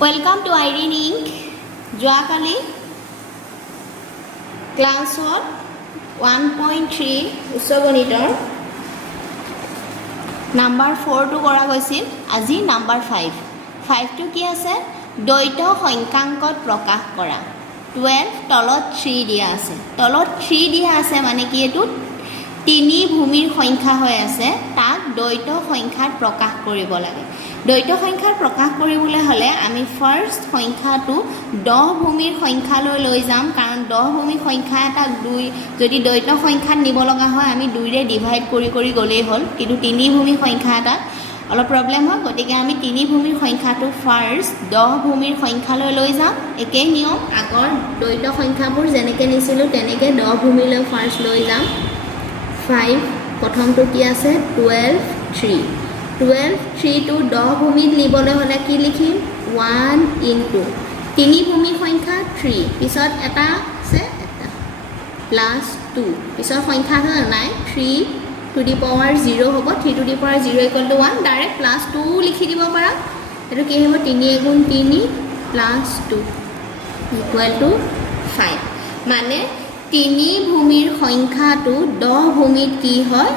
Welcome to Irene Inc. যোৱাকালি ক্লাছত 1.3 উচ্চ গণিতৰ নাম্বাৰ 4 টো কৰা গৈছিল আজি নাম্বাৰ 5 5 টো কি আছে দ্বৈত সংখ্যাংকত প্ৰকাশ কৰা 12 তলত 3 দিয়া আছে তলত 3 দিয়া আছে মানে কি এটো তিনি ভূমিৰ সংখ্যা হৈ আছে তাক দ্বৈত সংখ্যাত প্ৰকাশ কৰিব লাগে দ্বৈত সংখ্যাত প্ৰকাশ কৰিবলৈ হলে আমি ফাৰ্স্ট সংখ্যাটো 10 ভূমিৰ সংখ্যালৈ লৈ যাম কাৰণ 10 ভূমিৰ সংখ্যা এটা 2 যদি দ্বৈত সংখ্যাত নিব লগা হয় আমি 2 ৰে ডিভাইড কৰি গলেই হল কিন্তু তিনি ভূমিৰ সংখ্যা এটা অলপ প্ৰবলেম হয় গতিকে আমি তিনি ভূমিৰ সংখ্যাটো ফাৰ্স্ট 10 ভূমিৰ সংখ্যালৈ লৈ যাম একে নিয়ম আগৰ দ্বৈত সংখ্যাবোৰ যেনেকৈ নিছিলো তেনেকৈ 10 ভূমিলৈ ফাৰ্স্ট লৈ যাম 5 প্ৰথমটো কি আছে 12 3 to 10 ভূমিত নিবলৈ হলে কি লিখিম 1 into তিনি ভূমি সংখ্যা 3 পিছত এটা আছে এটা প্লাস 2 পিছত সংখ্যা নাই 3 to the power 0 হ'ব 3 to the power 0 equal to 1 direct plus 2 লিখি দিব পাৰা এটো কি হ'ব 3 গুণ 3 প্লাস 2 equal to 5 মানে তিনি ভূমিৰ সংখ্যাটো 10 ভূমিত কি হয়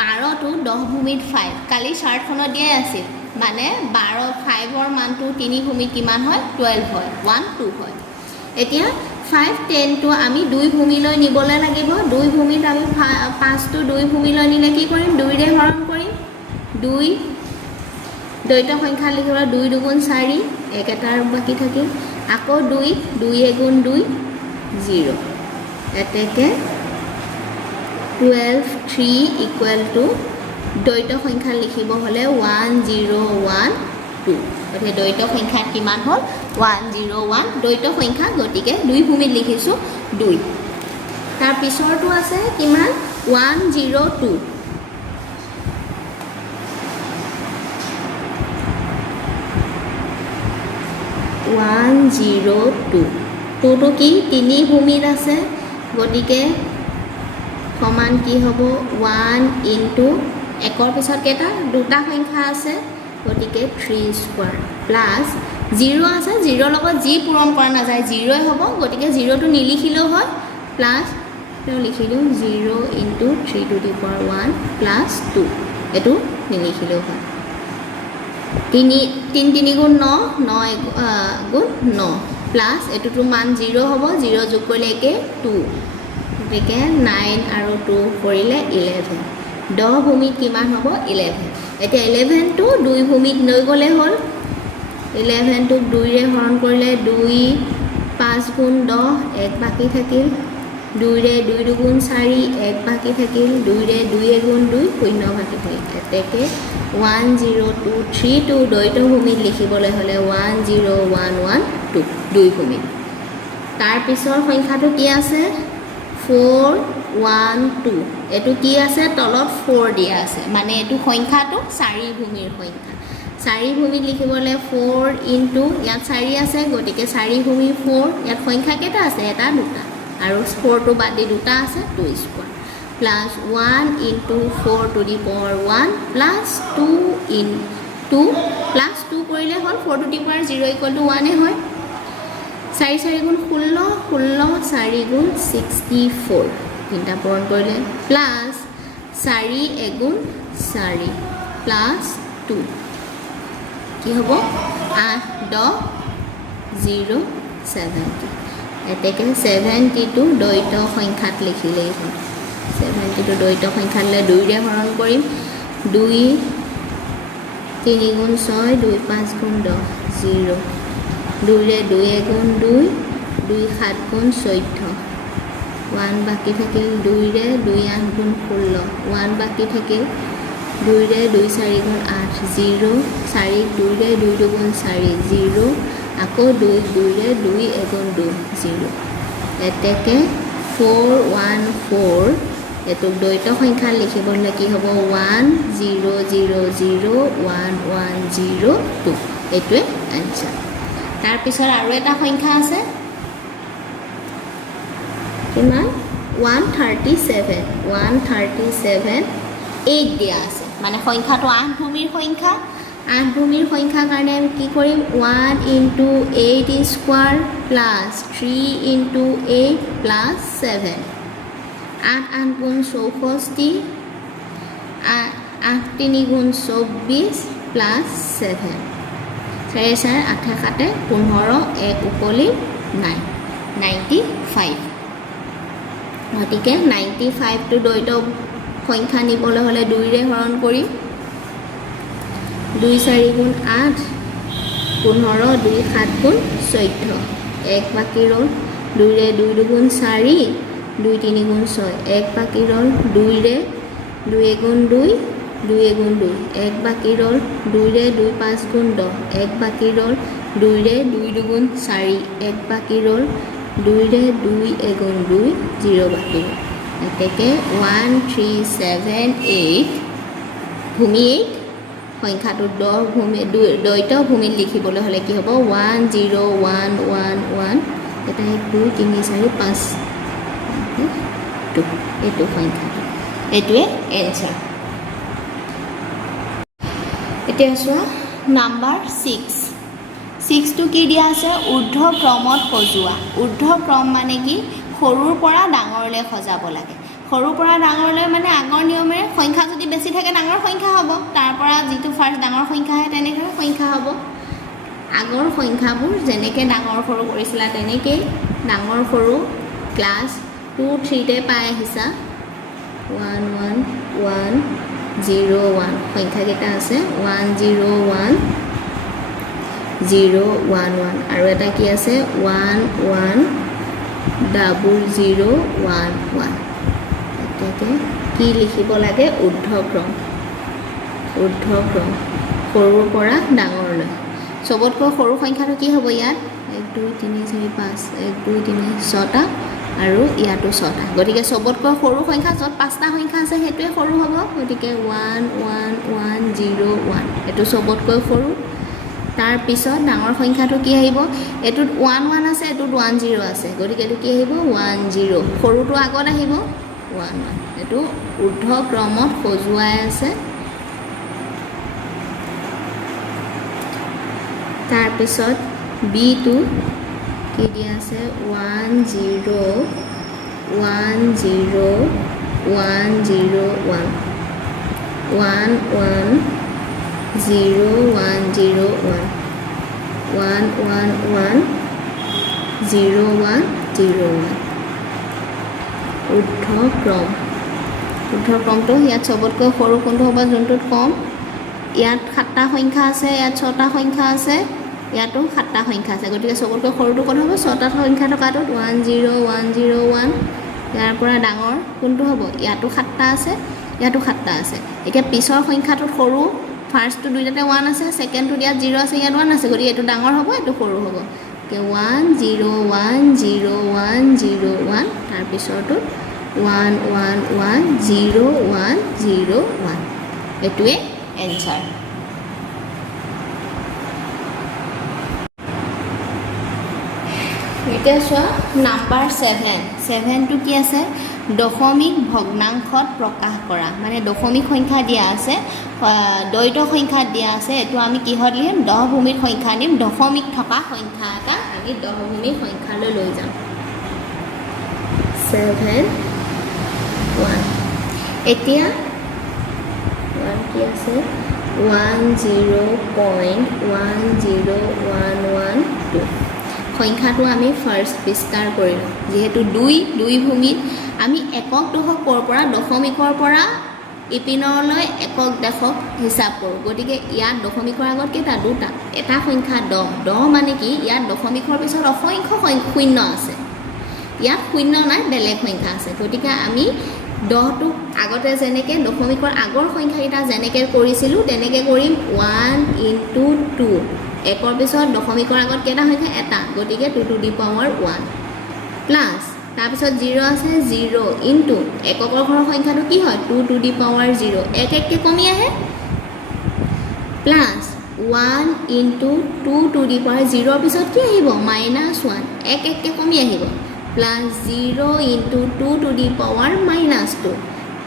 12 টো 10 ভূমিত 5 কালি চাৰ্টখনত দিয়া আছিল মানে 12 5 ৰ মানটো তিনি ভূমিত কিমান হয় 12 হয় 1 2 হয় এতিয়া 5 10 টো আমি 2 ভূমিলৈ নিবলৈ লাগিব 2 ভূমিত আমি 5 টো 2 ভূমিলৈ নিলে কি কৰিম 2 ৰে হৰণ কৰিম 2 দ্বৈত সংখ্যা লিখিবলৈ 2 দুগুণ 4 এক এটা আৰু বাকি থাকিল আকৌ 2 2 গুণ 2 0 এতেকে 12 3 equal to দ্বৈত সংখ্যা লিখিব হলে 1012 অর্থাৎ দ্বৈত সংখ্যা কিমান হল 101 দ্বৈত সংখ্যা গতিকে 2 ভূমিত লিখিছো 2 তাৰ পিছৰটো আছে কিমান 102 102 টুটো কি তিনি ভূমিত আছে গতিকে সমান কি হ'ব 1 into একৰ পিছত কেটা দুটা সংখ্যা আছে গতিকে 3 স্কয়াৰ প্লাস 0 আছে 0 লগত জি পূৰণ কৰা না যায় 0 হ'ব গতিকে 0 টো নিলিখিলেও হয় প্লাস তো লিখিলো 0 into 3 to the power 1 plus 2 এটো নিলিখিলেও হয় 3 গুণ 9 9 গুণ 9 প্লাস এটোটো মান 0 হ'ব 0 যোগ কৰিলে একে 2 গতিকে 9 আৰু 2 কৰিলে 11 10 ভূমিত কিমান হ'ব 11 এতিয়া 11 টো 2 ভূমিত লৈ গলে হ'ল 11 টো 2 ৰে হৰণ কৰিলে 2 5 গুণ 10 এক বাকি থাকিল 2 ৰে 2 দুগুণ 4 এক বাকি থাকিল 2 ৰে 2 গুণ 2 শূন্য বাকি থাকিল এতেকে 10232 দ্বৈত ভূমিত লিখিবলৈ হলে 10112 2 ভূমিত তাৰ পিছৰ সংখ্যাটো কি আছে 412 এটো কি আছে তলত 4 দিয়া আছে মানে এটো সংখ্যাটো 4 ভূমিৰ সংখ্যা 4 ভূমিত লিখিবলৈ 4 into ইয়াত 4 আছে গতিকে 4 ভূমি 4 ইয়াত সংখ্যা কেটা আছে এটা দুটা আৰু 4 টো বাদ দি দুটা আছে 2 square plus 1 into 4 to the power 1 plus 2 into plus 2 কৰিলে হ'ল 4 to the power 0 equal to 1 হয় 4 4 গুণ 16 16 4 গুণ 64 তিনটা পূৰণ কৰিলে প্লাস 4 গুণ 4 প্লাস 2 কি হ'ব 8 10 0 70 এতেকে 72 দ্বৈত সংখ্যাত লিখিলেই হ'ল 72 দ্বৈত সংখ্যালৈ 2 ৰে হৰণ কৰিম 2 3 গুণ 6 2 5 গুণ 10 0 2 ৰে 2 গুণ 2 2 7 গুণ 14 1 বাকি থাকিল 2 ৰে 2 8 গুণ 16 1 বাকি থাকিল 2 ৰে 2 4 গুণ 8 0 4 2 ৰে 2 দুগুণ 4 0 আকৌ 2 2 ৰে 2 গুণ 2 0 এতেকে 414 এটো দ্বৈত সংখ্যা লিখিবলৈ কি হ'ব 10001102 এটোৱে आंसर তাৰ পিছত আৰু এটা সংখ্যা আছে কিমান 137 8 দিয়া আছে মানে সংখ্যাটো 8 ভূমিৰ সংখ্যা 8 ভূমিৰ সংখ্যাৰ কাৰণে আমি কি কৰিম 1 into 8 square plus 3 into 8 plus 7 8 8 গুণ 64 8 3 গুণ 24 প্লাস 7 4 4 8 7 15 1 উকলি 9 95 গতিকে 95 টো দ্বৈত সংখ্যা নিবলৈ হলে 2 ৰে হৰণ কৰি 2 4 গুণ 8 15 2 7 গুণ 14 1 বাকি ৰল 2 ৰে 2 দুগুণ 4 2 3 গুণ 6 1 বাকি ৰল 2 ৰে 2 গুণ 2 2 গুণ 2 1 বাকি ৰল 2 ৰে 2 5 গুণ 10 1 বাকি ৰল 2 ৰে 2 দুগুণ 4 1 বাকি ৰল 2 ৰে 2 গুণ 2 0 বাকি ৰল এতেকে 1 3 7 8 ভূমি 8 সংখ্যাটো 10 ভূমি দ্বৈত ভূমিত লিখিবলৈ হলে কি হ'ব 1 0 1 1 1 এটা 2 3 4 5 এইটো সংখ্যা এইটোৱে এনসাৰ এতিয়া চোৱা নাম্বাৰ 6 টো কি দিয়া আছে ঊৰ্ধ্ব ক্ৰমত সজোৱা ঊৰ্ধ্ব ক্ৰম মানে কি সৰুৰ পৰা ডাঙৰলৈ সজাব লাগে সৰুৰ পৰা ডাঙৰলৈ মানে আগৰ নিয়মেৰে সংখ্যা যদি বেছি থাকে ডাঙৰ সংখ্যা হ'ব তাৰ পৰা যিটো ফাৰ্স্ট ডাঙৰ সংখ্যা হয় তেনেকৈ সংখ্যা হ'ব আগৰ সংখ্যাবোৰ যেনেকৈ ডাঙৰ সৰু কৰিছিলা তেনেকৈ ডাঙৰ সৰু ক্লাছ 2 3 তে পাই আহিছা 1 1 1 0 1 সংখ্যা কেইটা আছে 1 0 1 0 1 1 আৰু এটা কি আছে 1 1 0 0 1 1 এটাকে কি লিখিব লাগে ঊৰ্ধ্বক্ৰম সৰুৰ পৰা ডাঙৰলৈ সবতকৈ সৰু সংখ্যাটো কি হ'ব ইয়াত 1 2 3 4 5 1 2 3 6টা আৰু ইয়াতো 6টা গতিকে সবতকৈ সৰু সংখ্যা যত 5টা সংখ্যা আছে হেতুৱে সৰু হ'ব গতিকে 1 1 1 0 1 এটো সবতকৈ সৰু তাৰ পিছত ডাঙৰ সংখ্যাটো কি আহিব এটোত 1 1 আছে এটোত 1 0 আছে গতিকে এটো কি আহিব 1 0 সৰুটো আগত আহিব 1 1 এটো ঊৰ্ধ্ব ক্ৰমত সজুৱাই আছে তাৰ পিছত বি টো কি দিয়া আছে 1 0 1 0 1 0 1 1 1 0 1 0 1 1 1 1 0 1 0 1 ঊৰ্ধ্বক্ৰমটো ইয়াত সবতকৈ সৰু কোনটো হ'ব যোনটোত কম ইয়াত 7টা সংখ্যা আছে ইয়াত 6টা সংখ্যা আছে ইয়াতো 7টা সংখ্যা আছে গতিকে সবতকৈ সৰুটো কোন হ'ব 6টা সংখ্যা থকাটোত 1 0 1 0 1 ইয়াৰ পৰা ডাঙৰ কোনটো হ'ব ইয়াতো 7টা আছে ইয়াতো 7টা আছে এতিয়া পিছৰ সংখ্যাটোত সৰু ফাৰ্স্টটো দুইটাতে 1 আছে সেকেন্ডটো ইয়াত 0 আছে ইয়াত 1 আছে গতিকে এটো ডাঙৰ হ'ব এটো সৰু হ'ব কে 1 0 1 0 1 0 1 তাৰ পিছৰটো 1 1 1 0 1 0 1 এটোৱে এনসাৰ এতিয়া চোৱা নাম্বাৰ 7 টো কি আছে দশমিক ভগ্নাংশত প্ৰকাশ কৰা মানে দশমিক সংখ্যা দিয়া আছে দ্বৈত সংখ্যা দিয়া আছে এটো আমি কিহত লিখিম 10 ভূমিৰ সংখ্যা নিম দশমিক থকা সংখ্যা এটা আমি 10 ভূমিৰ সংখ্যালৈ লৈ যাম 7 1 এতিয়া 1 কি আছে 10.10112 সংখ্যাটো আমি ফাৰ্স্ট বিস্তাৰ কৰিম যেহেতু 2 ভূমিত আমি একক দশক পৰা দশমিকৰ পৰা ইপিনলৈ একক দশক হিচাপ কৰোঁ গতিকে ইয়াত দশমিকৰ আগত কেইটা দুটা এটা সংখ্যা 10 মানে কি ইয়াত দশমিকৰ পিছত অসংখ্য শূন্য আছে ইয়াত শূন্য নাই বেলেগ সংখ্যা আছে গতিকে আমি 10 টো আগতে যেনেকৈ দশমিকৰ আগৰ সংখ্যাকেইটা যেনেকৈ কৰিছিলোঁ তেনেকৈ কৰিম 1 into 2 একৰ পিছত দশমিকৰ আগত কেইটা সংখ্যা এটা গতিকে 2 to the power 1 প্লাস তাৰপিছত 0 আছে 0 into এককৰ ঘৰৰ সংখ্যাটো কি হয় 2 to the power 0 এক এককে কমি আহে plus 1 into 2 to the power 0 পিছত কি আহিব -1 এক এককে কমি আহিব plus 0 into 2 to the power -2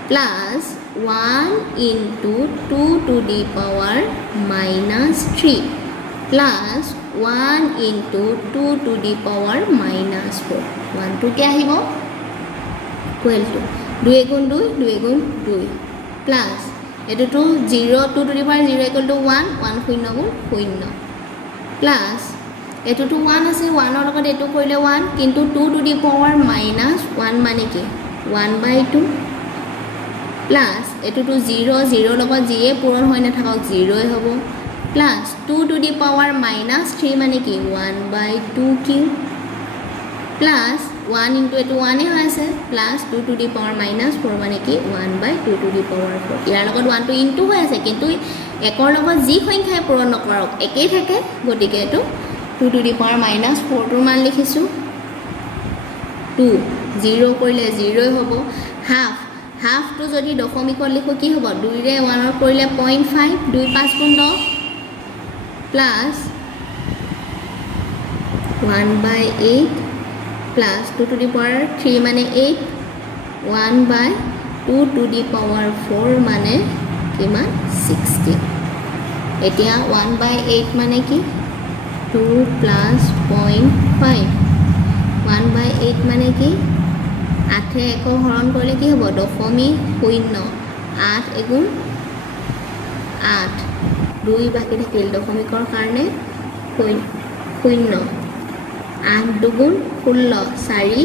plus 1 into 2 to the power minus 3 plus 1 into 2 to the power minus 4 1 to क्या আহিব equal to 2 গুণ 2 2 গুণ 2 plus এটো তো 0 2 to the power 0 equal to 1 1 শূন্য গুণ শূন্য plus এটো তো 1 আছে 1 ৰ লগত এটো কৰিলে 1 কিন্তু 2 to the power minus 1 মানে কি 1/2 plus এটো তো 0 0 লগত যিয়ে পূৰণ হৈ নাথাকক 0 হ'ব plus 2 to the power minus 3 মানে কি 1/2 কিউব plus 1 into এটো 1 এ হৈ আছে plus 2 to the power minus 4 মানে কি 1/2 to the power 4 ইয়াৰ লগত 1 to into হৈ আছে কিন্তু একৰ লগত যি সংখ্যাই পূৰণ নকৰক একেই থাকে গতিকে এটো 2 to the power minus 4 ৰ মান লিখিছো 2 0 কৰিলে 0 হ'ব হাফ হাফ তো যদি দশমিকত লিখো কি হ'ব 2 ৰে 1 ৰ কৰিলে 0.5 2 5 গুণ 10 plus 1/8 plus 2 to the power 3 মানে 8 1/2 to the power 4 মানে কিমান 16 এতিয়া 1/8 মানে কি 2 plus 0.5 1/8 মানে কি 8 এ 1 হৰণ কৰিলে কি হ'ব দশমিক 0 8 এগুণ 8 2 বাকি থাকিল দশমিকৰ কাৰণে 0 8 দুগুণ 16 4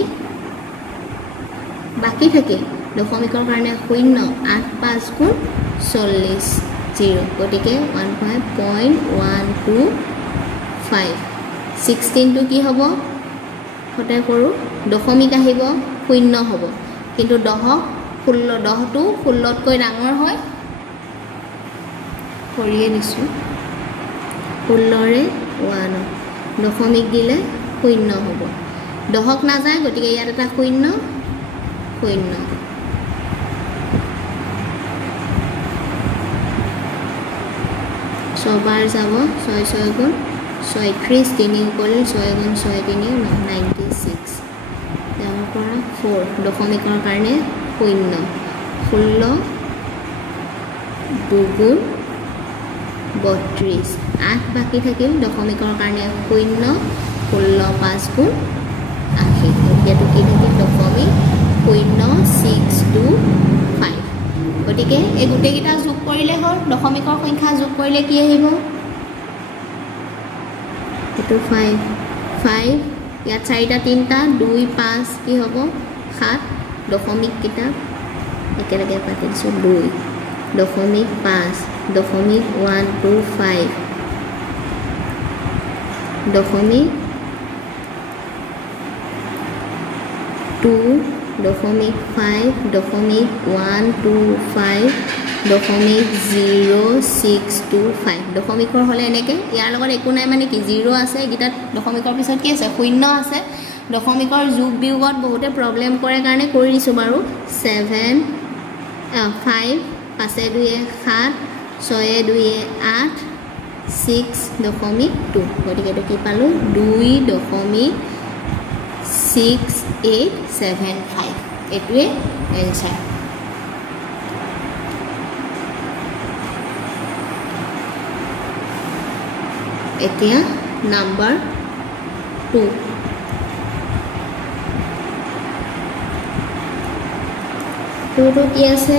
বাকি থাকিল দশমিকৰ কাৰণে 0 8 5 গুণ 40 0 গতিকে 1.125 16 টো কি হ'ব হতে কৰো দশমিক আহিব 0 হ'ব কিন্তু 10 16 10 টো 16 তকৈ ডাঙৰ হয় কৰিয়ে নিছো 16 ৰে 1 দশমিক দিলে 0 হ'ব 10ক না যায় গতিকে ইয়াত এটা 0 0 সবাৰ যাব 6 6 গুণ 36 3 গ'ল 6 গুণ 6 3 96 তাৰ পৰা 4 দশমিকৰ কাৰণে 0 16 2 গুণ 32 8 বাকি থাকিল দশমিকৰ কাৰণে 0 16 5 গুণ 80 এতিয়াটো কি থাকিল দশমিক 0.625 গতিকে এই গোটেইকেইটা যোগ কৰিলে হ'ল দশমিকৰ সংখ্যা যোগ কৰিলে কি আহিব এটো 5 5 ইয়াত 4টা 3টা 2 5 কি হ'ব 7 দশমিক কিটা একেলগে পাতিছো 2 দশমিক 5 দশমিক 125 দশমিক 2 দশমিক 5 দশমিক 125 দশমিক 0625 দশমিকৰ হলে এনেকে ইয়াৰ লগত একো নাই মানে কি 0 আছে গিটাত দশমিকৰ পিছত কি আছে 0 আছে দশমিকৰ যোগ বিয়োগত বহুতে প্ৰবলেম কৰে কাৰণে কৰি দিছো বাৰু 7 5 5 2 7 6 2 8 6 দশমিক 2 গতিকে এটো কি পালো 2 দশমিক 6875 এটোৱে এনসাৰ এতিয়া নাম্বাৰ 2 2 কি আছে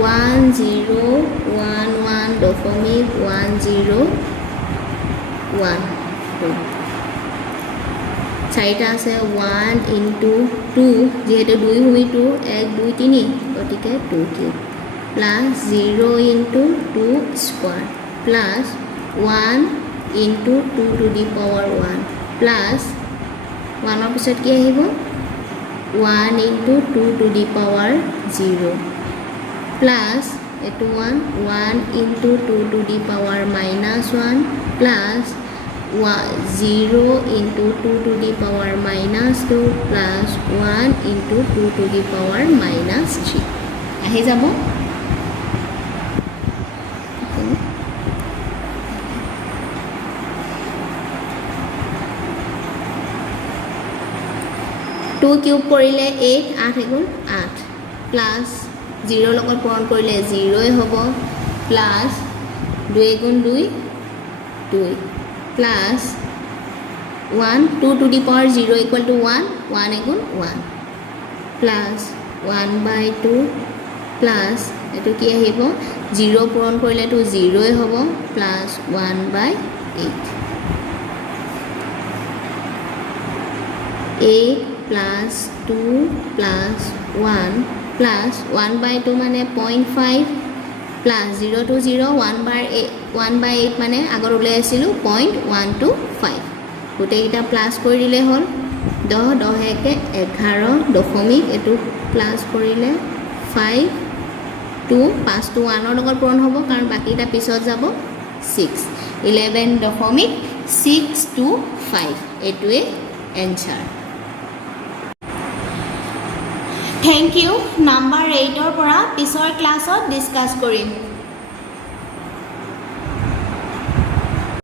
1011 দশমিক 1012 চাৰিটা আছে 1 into 2 যেহেতু 2 হৈ 2 1 2 3 গতিকে 2 cube plus 0 into 2 square plus 1 into 2 to the power 1 plus 1 ৰ পিছত কি আহিব 1 into 2 to the power 0 plus etu 1 into 2 to the power minus 1 plus 0 into 2 to the power minus 2 plus 1 into 2 to the power minus 3 ahi jabo 2 cube কৰিলে 8 8 এগুণ 8 plus 0 লগত পূৰণ কৰিলে 0 হ'ব plus 2 গুণ 2 2 plus 1 2 to the power 0 equal to 1 1 এগুণ 1 plus 1/2 plus এটো কি আহিব 0 পূৰণ কৰিলেটো 0 হ'ব প্লাস 1/8 8 plus 2 plus 1 plus 1/2 মানে 0.5 plus 0 to 0 1/8 মানে আগৰ ওলাই আছিল 0.125 গোটেইটা প্লাস কৰি দিলে হল 10 10 একে 11 দশমিক এটো প্লাস কৰিলে 5 2 5 to 1 ৰ লগত পূৰণ হ'ব কাৰণ বাকিটা পিছত যাব 6 11.625 এটোৱে answer Thank you. Number 8 or পৰা পিছৰ ক্লাছত ডিসকাস কৰিম